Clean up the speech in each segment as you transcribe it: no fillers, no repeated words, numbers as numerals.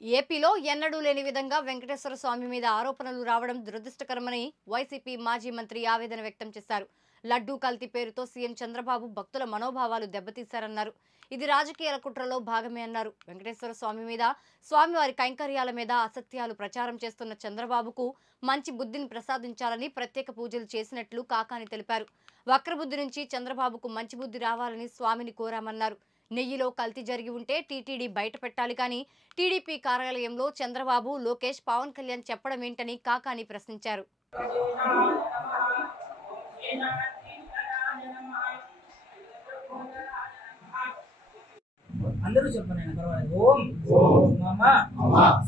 ఏపీలో ఎన్నడూ లేని విధంగా వెంకటేశ్వర స్వామి మీద ఆరోపణలు రావడం దురదృష్టకరమని వైసీపీ మాజీ మంత్రి ఆవేదన వ్యక్తం చేశారు. లడ్డూ కల్తీ పేరుతో సీఎం చంద్రబాబు భక్తుల మనోభావాలు దెబ్బతీశారన్నారు. ఇది రాజకీయాల కుట్రలో భాగమే అన్నారు. వెంకటేశ్వర స్వామి మీద, స్వామివారి కైంకర్యాల మీద అసత్యాలు ప్రచారం చేస్తున్న చంద్రబాబుకు మంచి బుద్ధిని ప్రసాదించాలని ప్రత్యేక పూజలు చేసినట్లు కాకాని తెలిపారు. వక్రబుద్ధి నుంచి చంద్రబాబుకు మంచి బుద్ధి రావాలని స్వామిని కోరామన్నారు. నెయ్యిలో కల్తీ జరిగి ఉంటే టీటీడీ బయట పెట్టాలి కానీ టీడీపీ కార్యాలయంలో చంద్రబాబు, లోకేష్, పవన్ కళ్యాణ్ చెప్పడం ఏంటని కాకాని ప్రశ్నించారు. అందరూ చెప్పండి పర్వాలేదు. ఓం మమ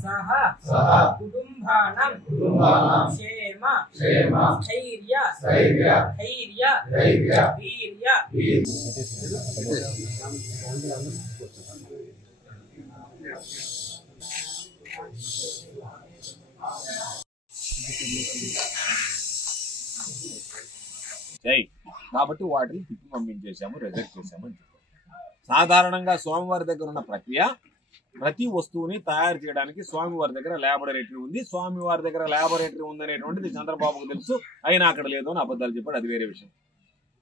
సహ కుటుంబానం క్షేమ స్థైర్య వీర్య కాబట్టి వాటిని తిప్పి పంపించేశాము, రిజెక్ట్ చేశాము. సాధారణంగా స్వామివారి దగ్గర ఉన్న ప్రక్రియ ప్రతి వస్తువుని తయారు చేయడానికి స్వామివారి దగ్గర ల్యాబొరేటరీ ఉంది. స్వామివారి దగ్గర ల్యాబొరేటరీ ఉందనేటువంటిది చంద్రబాబుకు తెలుసు, అయినా అక్కడ లేదు అని అబద్ధాలు చెప్పాడు. అది వేరే విషయం.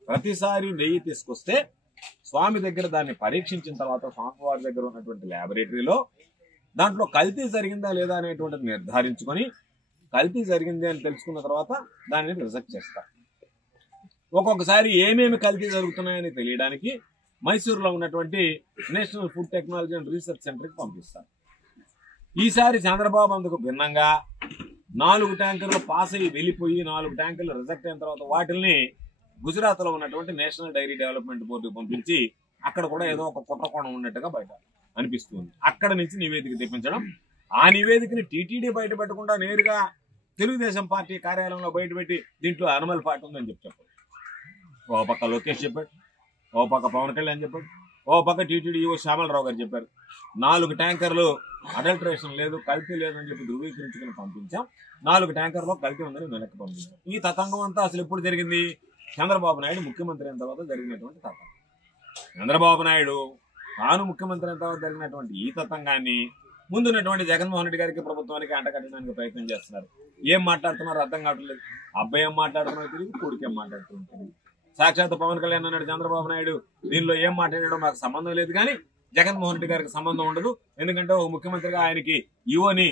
ప్రతిసారి నెయ్యి తీసుకొస్తే స్వామి దగ్గర దాన్ని పరీక్షించిన తర్వాత స్వామివారి దగ్గర ఉన్నటువంటి ల్యాబొరేటరీలో దాంట్లో కల్తీ జరిగిందా లేదా అనేటువంటిది నిర్ధారించుకొని కల్తీ జరిగింది అని తెలుసుకున్న తర్వాత దానిని రిజెక్ట్ చేస్తారు. ఒక్కొక్కసారి ఏమేమి కల్తీ జరుగుతున్నాయని తెలియడానికి మైసూరులో ఉన్నటువంటి national food technology and research సెంటర్కి పంపిస్తారు. ఈసారి చంద్రబాబు అందుకు భిన్నంగా 4 ట్యాంకర్లు పాస్ అయ్యి వెళ్ళిపోయి 4 ట్యాంకర్లు రిజెక్ట్ అయిన తర్వాత వాటిల్ని గుజరాత్లో ఉన్నటువంటి నేషనల్ డైరీ డెవలప్మెంట్ బోర్డుకి పంపించి అక్కడ కూడా ఏదో ఒక కుట్రకోణం ఉన్నట్టుగా బయట అనిపిస్తుంది. అక్కడ నుంచి నివేదిక తెప్పించడం, ఆ నివేదికని టీటీడీ బయట పెట్టకుండా నేరుగా తెలుగుదేశం పార్టీ కార్యాలయంలో బయటపెట్టి దీంట్లో అనిమల్ ఫ్యాట్ ఉందని చెప్పారు. ఓ పక్క లోకేష్ చెప్పాడు, ఓ పక్క పవన్ కళ్యాణ్ చెప్పాడు, ఓ పక్క టీటీడీ శ్యామలరావు గారు చెప్పారు. 4 ట్యాంకర్లు అడల్టరేషన్ లేదు, కల్తీ లేదు అని చెప్పి ధృవీకరించుకుని పంపించాం. 4 ట్యాంకర్లో కల్తీ ఉందని వెనక్కి పంపించాం. ఈ తతంగం అంతా అసలు ఎప్పుడు జరిగింది? చంద్రబాబు నాయుడు ముఖ్యమంత్రి అయిన తర్వాత జరిగినటువంటి తతంగం. చంద్రబాబు నాయుడు తాను ముఖ్యమంత్రి అయిన తర్వాత జరిగినటువంటి ఈ తతంగాన్ని ముందున్నటువంటి జగన్మోహన్ రెడ్డి గారికి, ప్రభుత్వానికి అంటకట్టడానికి ప్రయత్నం చేస్తున్నారు. ఏం మాట్లాడుతున్నారు అర్థం కావట్లేదు. అబ్బాయి ఏం మాట్లాడుతున్నారో తెలియదు, కొడుకు ఏం మాట్లాడుతున్నారు తెలియదు. సాక్షాత్ పవన్ కళ్యాణ్ అన్నాడు చంద్రబాబు నాయుడు దీనిలో ఏం మాట్లాడడం మాకు సంబంధం లేదు, కానీ జగన్మోహన్ రెడ్డి గారికి సంబంధం ఉండదు. ఎందుకంటే ఒక ముఖ్యమంత్రిగా ఆయనకి ఈవోని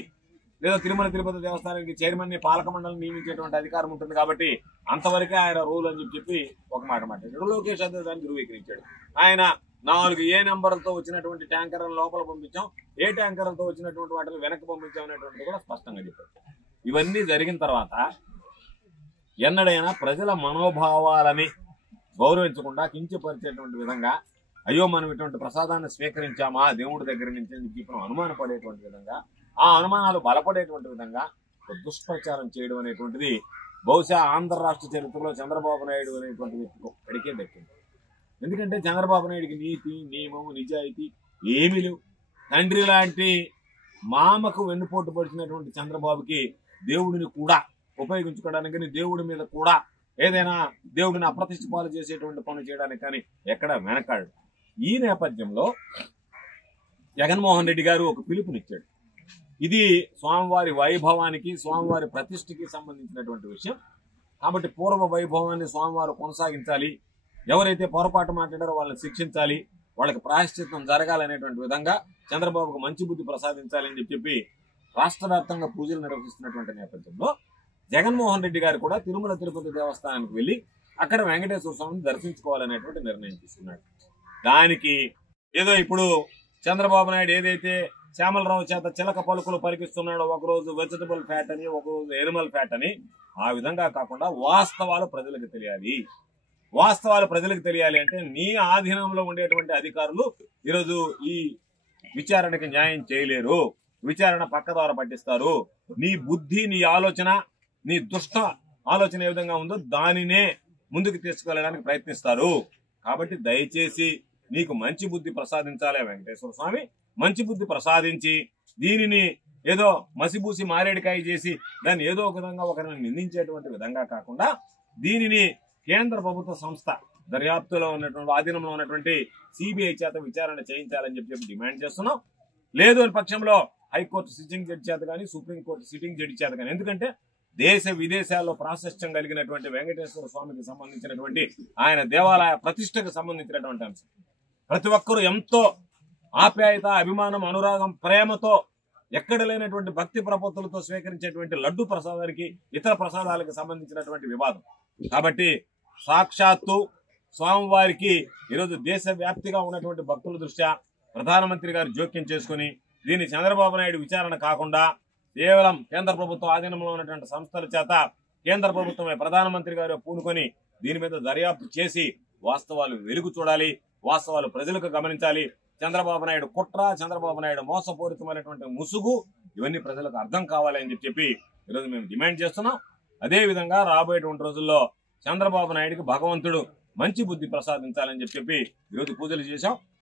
లేదా తిరుమల తిరుపతి దేవస్థానానికి చైర్మన్ ని, పాలక మండలిని నియమించేటువంటి అధికారం ఉంటుంది కాబట్టి అంతవరకే ఆయన రూల్ అని చెప్పి ఒక మాట మాట్లాడాడు. లోకేష్ అదే దాన్ని ధృవీకరించాడు. ఆయన 4 ఏ నెంబర్లతో వచ్చినటువంటి ట్యాంకర్లను లోపల పంపించాం, ఏ ట్యాంకర్లతో వచ్చినటువంటి వాటిని వెనక్కి పంపించాం అనేటువంటిది కూడా స్పష్టంగా చెప్పాడు. ఇవన్నీ జరిగిన తర్వాత ఎన్నడైనా ప్రజల మనోభావాలని గౌరవించకుండా కించపరిచేటువంటి విధంగా అయ్యో మనం ఇటువంటి ప్రసాదాన్ని స్వీకరించామా దేవుడి దగ్గర నుంచి అని చెప్పి అనుమానపడేటువంటి విధంగా, ఆ అనుమానాలు బలపడేటువంటి విధంగా దుష్ప్రచారం చేయడం అనేటువంటిది బహుశా ఆంధ్ర రాష్ట్ర చరిత్రలో చంద్రబాబు నాయుడు అనేటువంటి వ్యక్తికి ఒక్కడికే దక్కింది. ఎందుకంటే చంద్రబాబు నాయుడికి నీతి, నియమం, నిజాయితీ ఏమీ లేవు. తండ్రి లాంటి మామకు వెన్నుపోటు పడిచినటువంటి చంద్రబాబుకి దేవుడిని కూడా ఉపయోగించుకోవడానికి కానీ, దేవుడి మీద కూడా ఏదైనా దేవుడిని అప్రతిష్ఠ పాలు చేసేటువంటి పనులు చేయడానికి కానీ ఎక్కడ వెనకాడు. ఈ నేపథ్యంలో జగన్మోహన్ రెడ్డి గారు ఒక పిలుపునిచ్చాడు. ఇది స్వామివారి వైభవానికి, స్వామివారి ప్రతిష్ఠకి సంబంధించినటువంటి విషయం కాబట్టి పూర్వ వైభవాన్ని స్వామివారు కొనసాగించాలి. ఎవరైతే పొరపాటు మాట్లాడారో వాళ్ళని శిక్షించాలి, వాళ్ళకి ప్రాయశ్చిత్తం జరగాలనేటువంటి విధంగా చంద్రబాబుకు మంచి బుద్ధి ప్రసాదించాలని చెప్పి రాష్ట్ర వ్యాప్తంగా పూజలు నిర్వహిస్తున్నటువంటి నేపథ్యంలో జగన్మోహన్ రెడ్డి గారు కూడా తిరుమల తిరుపతి దేవస్థానానికి వెళ్లి అక్కడ వెంకటేశ్వర స్వామిని దర్శించుకోవాలనేటువంటి నిర్ణయం తీసుకున్నాడు. దానికి ఏదో ఇప్పుడు చంద్రబాబు నాయుడు ఏదైతే శ్యామలరావు చేత చిలక పలుకులు పలికిస్తున్నాడో, ఒకరోజు వెజిటబుల్ ఫ్యాట్ అని, ఒకరోజు ఎనిమల్ ఫ్యాట్ అని, ఆ విధంగా కాకుండా వాస్తవాలు ప్రజలకు తెలియాలి. వాస్తవాలు ప్రజలకు తెలియాలి అంటే నీ ఆధీనంలో ఉండేటువంటి అధికారులు ఈరోజు ఈ విచారణకి న్యాయం చేయలేరు, విచారణ పక్కదారి పట్టిస్తారు. నీ బుద్ధి, నీ ఆలోచన, నీ దుష్ట ఆలోచన ఏ విధంగా ఉందో దానినే ముందుకు తీసుకెళ్ళడానికి ప్రయత్నిస్తారు. కాబట్టి దయచేసి నీకు మంచి బుద్ధి ప్రసాదించాలి వెంకటేశ్వర స్వామి. మంచి బుద్ధి ప్రసాదించి దీనిని ఏదో మసిబూసి మారేడికాయ చేసి దాన్ని ఏదో ఒక విధంగా ఒకరిని నిందించేటువంటి విధంగా కాకుండా దీనిని కేంద్ర ప్రభుత్వ సంస్థ దర్యాప్తులో ఉన్నటువంటి ఆధీనంలో ఉన్నటువంటి సిబిఐ చేత విచారణ చేయించాలని చెప్పి డిమాండ్ చేస్తున్నాం. లేదు అని పక్షంలో హైకోర్టు సిట్టింగ్ జడ్జి చేత కానీ సుప్రీంకోర్టు సిట్టింగ్ జడ్జి చేత కానీ. ఎందుకంటే దేశ విదేశాల్లో ప్రాశస్త్యం కలిగినటువంటి వెంకటేశ్వర స్వామికి సంబంధించినటువంటి ఆయన దేవాలయ ప్రతిష్టకు సంబంధించినటువంటి అంశం. ప్రతి ఒక్కరూ ఎంతో ఆప్యాయత, అభిమానం, అనురాగం, ప్రేమతో ఎక్కడ లేనటువంటి భక్తి ప్రపత్తులతో స్వీకరించేటువంటి లడ్డు ప్రసాదానికి ఇతర ప్రసాదాలకు సంబంధించినటువంటి వివాదం. కాబట్టి సాక్షాత్తు స్వామివారికి ఈరోజు దేశవ్యాప్తిగా ఉన్నటువంటి భక్తుల దృష్ట్యా ప్రధానమంత్రి గారు జోక్యం చేసుకుని దీన్ని చంద్రబాబు నాయుడు విచారణ కాకుండా కేవలం కేంద్ర ప్రభుత్వం ఆధీనంలో ఉన్నటువంటి సంస్థల చేత కేంద్ర ప్రభుత్వమే ప్రధానమంత్రి గారు పూనుకొని దీని మీద దర్యాప్తు చేసి వాస్తవాలు వెలుగు చూడాలి, వాస్తవాలు ప్రజలకు గమనించాలి. చంద్రబాబు నాయుడు కుట్ర, చంద్రబాబు నాయుడు మోసపూరితమైనటువంటి ముసుగు ఇవన్నీ ప్రజలకు అర్థం కావాలి అని చెప్పి ఈరోజు మేము డిమాండ్ చేస్తున్నాం. అదేవిధంగా రాబోయేటువంటి రోజుల్లో చంద్రబాబు నాయుడికి భగవంతుడు మంచి బుద్ధి ప్రసాదించాలని చెప్పి ఈరోజు పూజలు చేశాం.